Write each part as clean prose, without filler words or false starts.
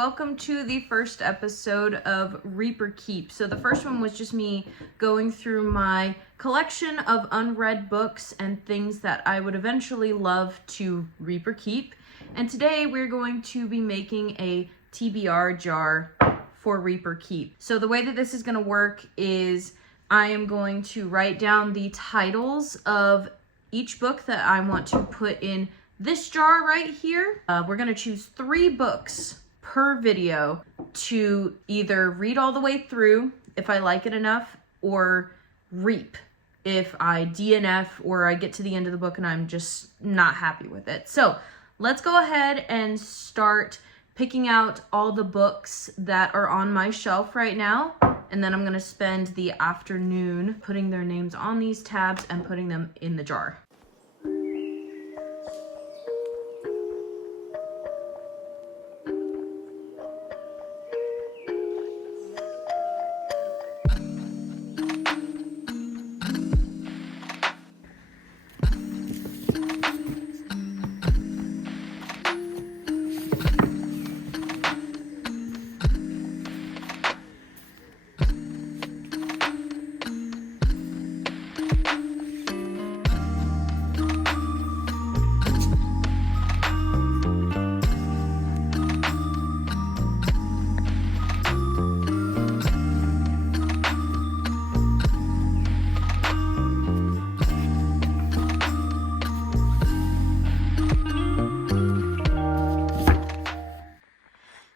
welcome to the first episode of Reaper Keep. So the first one was just me going through my collection of unread books and things that I would eventually love to Reaper Keep. And today we're going to be making a TBR jar for Reaper Keep. So the way that this is going to work is I am going to write down the titles of each book that I want to put in this jar right here. We're gonna choose 3 books per video to either read all the way through if I like it enough, or reap if I DNF or I get to the end of the book and I'm just not happy with it. So let's go ahead and start picking out all the books that are on my shelf right now. And then I'm gonna spend the afternoon putting their names on these tabs and putting them in the jar.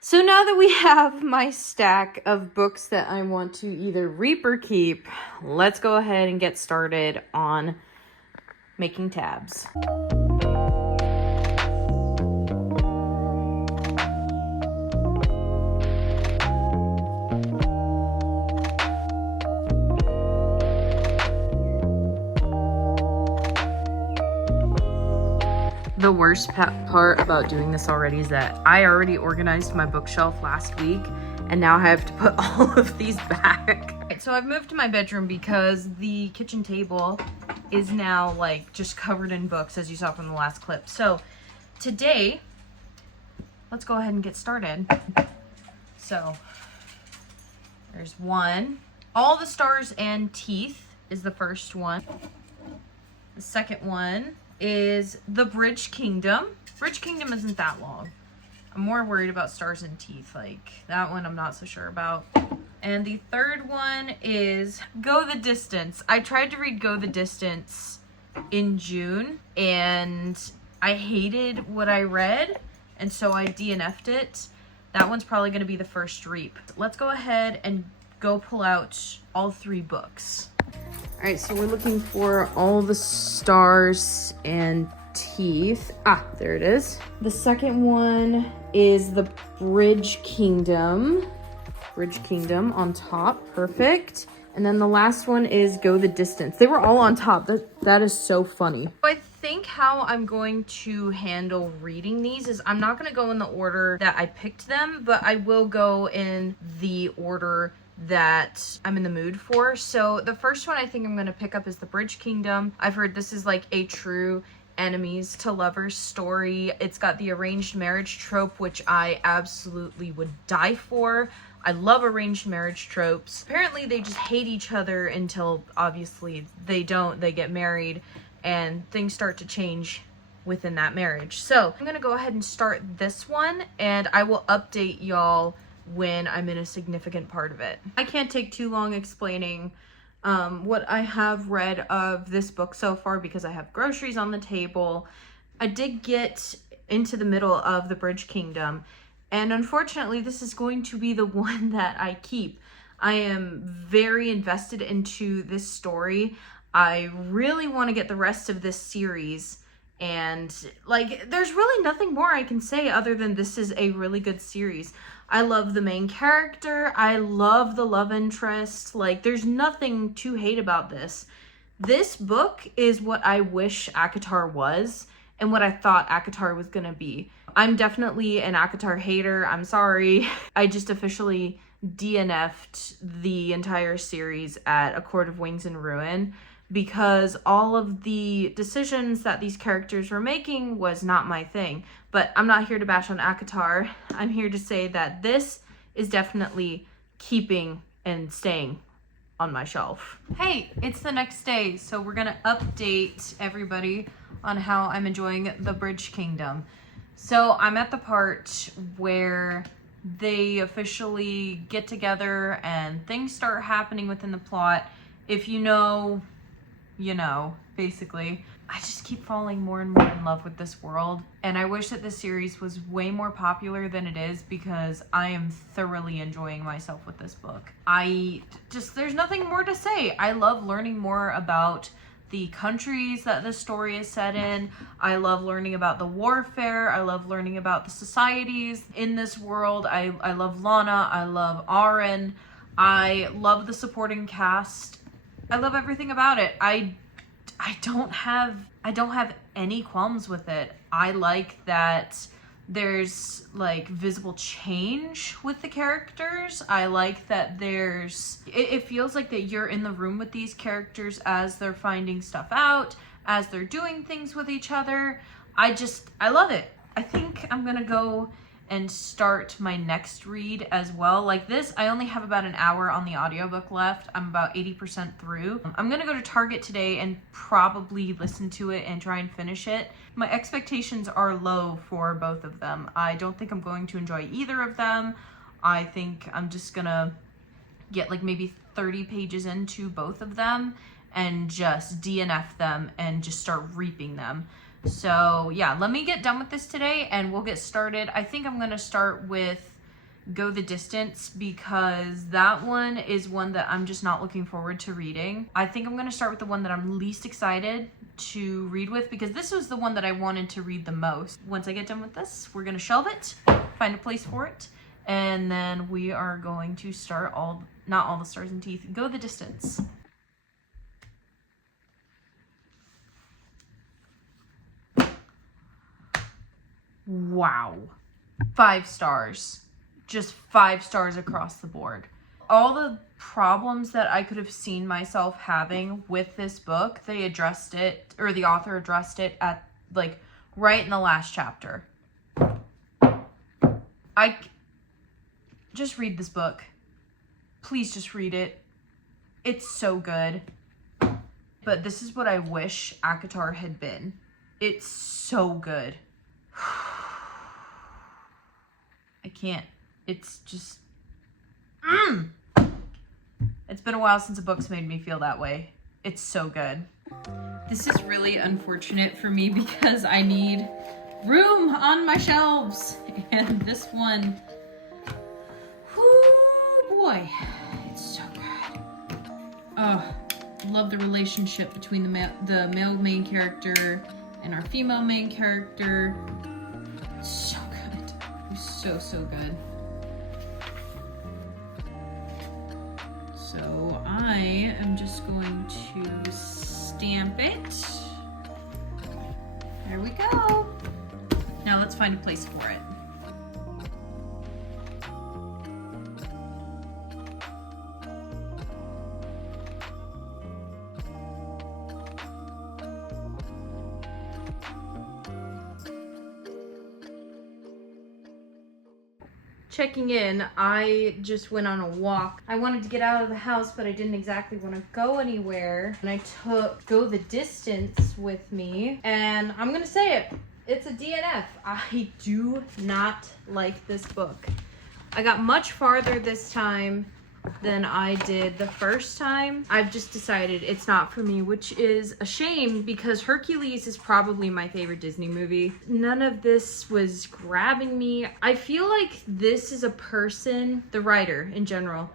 So now that we have my stack of books that I want to either reap or keep, let's go ahead and get started on making tabs. The worst part about doing this already is that I already organized my bookshelf last week and now I have to put all of these back. Right, so I've moved to my bedroom because the kitchen table is now like just covered in books, as you saw from the last clip. So today, let's go ahead and get started. So there's one. All the Stars and Teeth is the first one. The second one is The Bridge Kingdom. Bridge Kingdom isn't that long. I'm more worried about Stars and Teeth. Like, that one I'm not so sure about. And the third one is Go the Distance. I tried to read Go the Distance in June, and I hated what I read, and so I DNF'd it. That one's probably going to be the first reap. Let's go ahead and go pull out all 3 books. All right, so we're looking for All the Stars and Teeth. Ah, there it is. The second one is The Bridge Kingdom. Bridge Kingdom on top, perfect. And then the last one is Go the Distance. They were all on top. That is so funny. I think how I'm going to handle reading these is I'm not going to go in the order that I picked them, but I will go in the order that I'm in the mood for. So the first one I think I'm going to pick up is The Bridge Kingdom. I've heard this is like a true enemies to lovers story. It's got the arranged marriage trope, which I absolutely would die for. I love arranged marriage tropes. Apparently they just hate each other until obviously they don't. They get married and things start to change within that marriage. So I'm going to go ahead and start this one, and I will update y'all when I'm in a significant part of it. I can't take too long explaining what I have read of this book so far because I have groceries on the table. I did get into the middle of The Bridge Kingdom, and unfortunately this is going to be the one that I keep. I am very invested into this story. I really want to get the rest of this series, and like there's really nothing more I can say other than this is a really good series. I love the main character. I love the love interest. Like, there's nothing to hate about this. This book is what I wish ACOTAR was and what I thought ACOTAR was gonna be. I'm definitely an ACOTAR hater. I'm sorry. I just officially DNF'd the entire series at A Court of Wings and Ruin because all of the decisions that these characters were making was not my thing. But I'm not here to bash on ACOTAR. I'm here to say that this is definitely keeping and staying on my shelf. Hey, it's the next day, so we're gonna update everybody on how I'm enjoying The Bridge Kingdom. So I'm at the part where they officially get together and things start happening within the plot. If you know, you know, basically. I just keep falling more and more in love with this world, and I wish that this series was way more popular than it is, because I am thoroughly enjoying myself with this book. There's nothing more to say. I love learning more about the countries that this story is set in. I love learning about the warfare. I love learning about the societies in this world. I love Lana. I love Aaron. I love the supporting cast. I love everything about it. I don't have any qualms with it. I like that there's like visible change with the characters. I like that it feels like that you're in the room with these characters as they're finding stuff out, as they're doing things with each other. I love it. I think I'm gonna go and start my next read as well. Like this, I only have about an hour on the audiobook left. I'm about 80% through. I'm gonna go to Target today and probably listen to it and try and finish it. My expectations are low for both of them. I don't think I'm going to enjoy either of them. I think I'm just gonna get like maybe 30 pages into both of them and just DNF them and just start reaping them. So yeah, let me get done with this today and we'll get started. I think I'm gonna start with Go the Distance, because that one is one that I'm just not looking forward to reading. I think I'm gonna start with the one that I'm least excited to read with, because this was the one that I wanted to read the most. Once I get done with this, we're gonna shelve it, find a place for it, and then we are going to start not all the stars and teeth, Go the Distance. Wow. 5 stars. Just 5 stars across the board. All the problems that I could have seen myself having with this book, they addressed it, or the author addressed it at like right in the last chapter. Just read this book. Please just read it. It's so good. But this is what I wish ACOTAR had been. It's so good. I can't. It's just... It's been a while since a book's made me feel that way. It's so good. This is really unfortunate for me because I need room on my shelves. And this one... Whoo, boy. It's so good. Oh, love the relationship between the male main character and our female main character. So good. So good. So I am just going to stamp it. There we go. Now let's find a place for it. Checking in, I just went on a walk. I wanted to get out of the house, but I didn't exactly want to go anywhere. And I took Go the Distance with me. And I'm gonna say it, it's a DNF. I do not like this book. I got much farther this time than I did the first time. I've just decided it's not for me, which is a shame because Hercules is probably my favorite Disney movie. None of this was grabbing me. I feel like this is a person, the writer in general,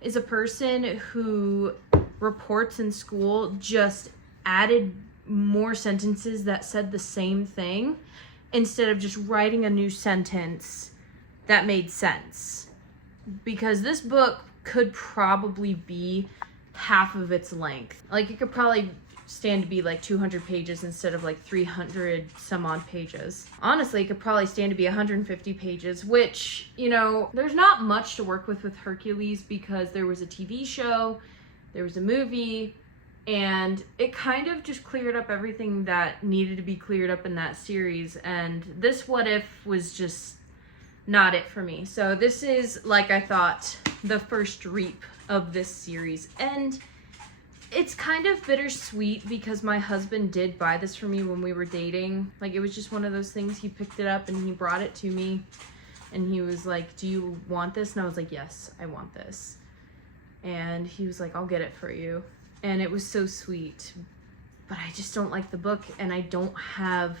is a person who reports in school just added more sentences that said the same thing instead of just writing a new sentence that made sense. Because this book could probably be half of its length. Like, it could probably stand to be like 200 pages instead of like 300 some odd pages. Honestly, it could probably stand to be 150 pages, which, you know, there's not much to work with Hercules because there was a TV show, there was a movie, and it kind of just cleared up everything that needed to be cleared up in that series, and this What If was just not it for me. So this is, like I thought, the first reap of this series, and it's kind of bittersweet because my husband did buy this for me when we were dating. Like, it was just one of those things. He picked it up and he brought it to me, and he was like, do you want this? And I was like, yes, I want this. And he was like, I'll get it for you. And it was so sweet, but I just don't like the book, and I don't have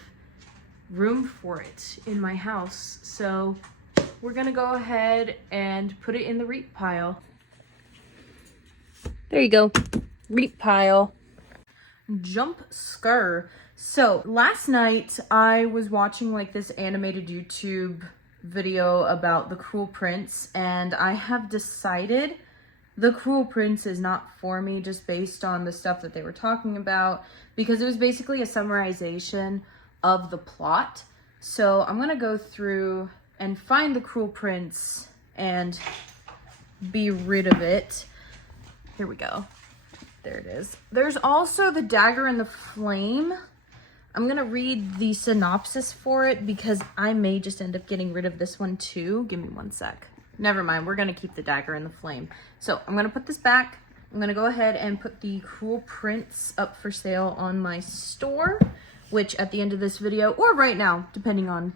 room for it in my house. So we're gonna go ahead and put it in the reap pile. There you go, reap pile. Jump scare. So last night I was watching like this animated YouTube video about The Cruel Prince, and I have decided The Cruel Prince is not for me, just based on the stuff that they were talking about, because it was basically a summarization of the plot. So I'm gonna go through and find The Cruel Prince and be rid of it. Here we go. There it is. There's also The Dagger and the Flame. I'm gonna read the synopsis for it because I may just end up getting rid of this one too. Give me one sec. Never mind, we're gonna keep The Dagger and the Flame. So I'm gonna put this back. I'm gonna go ahead and put The Cruel Prince up for sale on my store, which at the end of this video, or right now, depending on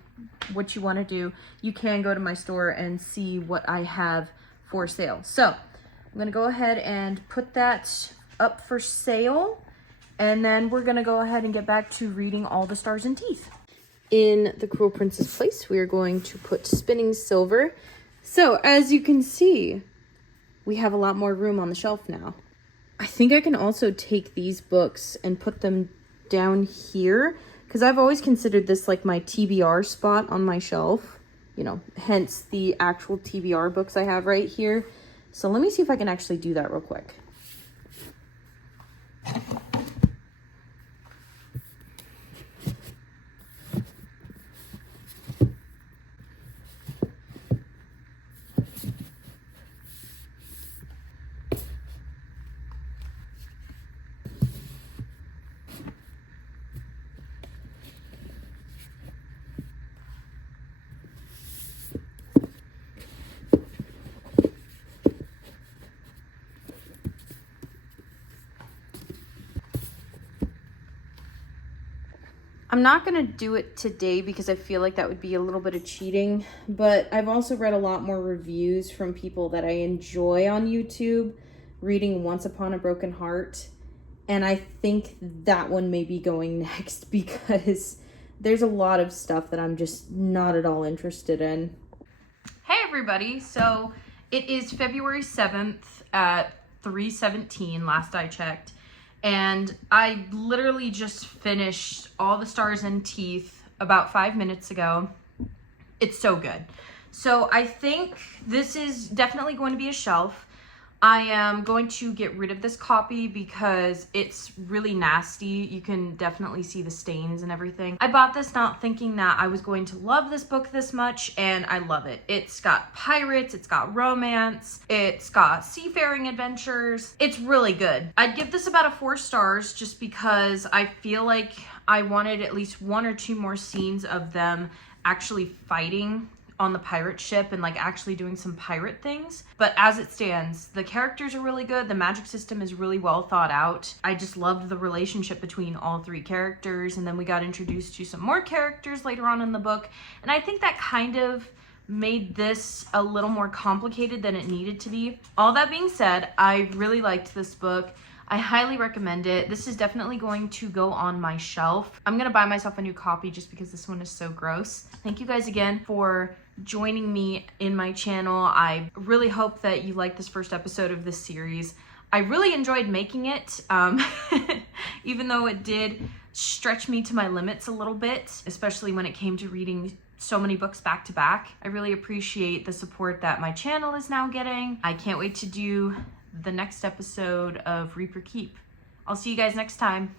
what you wanna do, you can go to my store and see what I have for sale. So I'm gonna go ahead and put that up for sale, and then we're gonna go ahead and get back to reading All the Stars and Teeth. In The Cruel Prince's place, we are going to put Spinning Silver. So as you can see, we have a lot more room on the shelf now. I think I can also take these books and put them down here, because I've always considered this like my TBR spot on my shelf, you know, hence the actual TBR books I have right here. So let me see if I can actually do that real quick. I'm not going to do it today because I feel like that would be a little bit of cheating, but I've also read a lot more reviews from people that I enjoy on YouTube, reading Once Upon a Broken Heart, and I think that one may be going next because there's a lot of stuff that I'm just not at all interested in. Hey everybody, so it is February 7th at 3:17 last I checked. And I literally just finished All the Stars and Teeth about 5 minutes ago. It's so good. So I think this is definitely going to be a shelf. I am going to get rid of this copy because it's really nasty. You can definitely see the stains and everything. I bought this not thinking that I was going to love this book this much, and I love it. It's got pirates, it's got romance, it's got seafaring adventures. It's really good. I'd give this about a 4 stars just because I feel like I wanted at least 1 or 2 more scenes of them actually fighting on the pirate ship and like actually doing some pirate things. But as it stands, the characters are really good. The magic system is really well thought out. I just loved the relationship between all 3 characters, and then we got introduced to some more characters later on in the book, and I think that kind of made this a little more complicated than it needed to be. All that being said, I really liked this book. I highly recommend it. This is definitely going to go on my shelf. I'm gonna buy myself a new copy just because this one is so gross. Thank you guys again for joining me in my channel. I really hope that you like this first episode of this series. I really enjoyed making it, even though it did stretch me to my limits a little bit, especially when it came to reading so many books back to back. I really appreciate the support that my channel is now getting. I can't wait to do the next episode of Reaper Keep. I'll see you guys next time.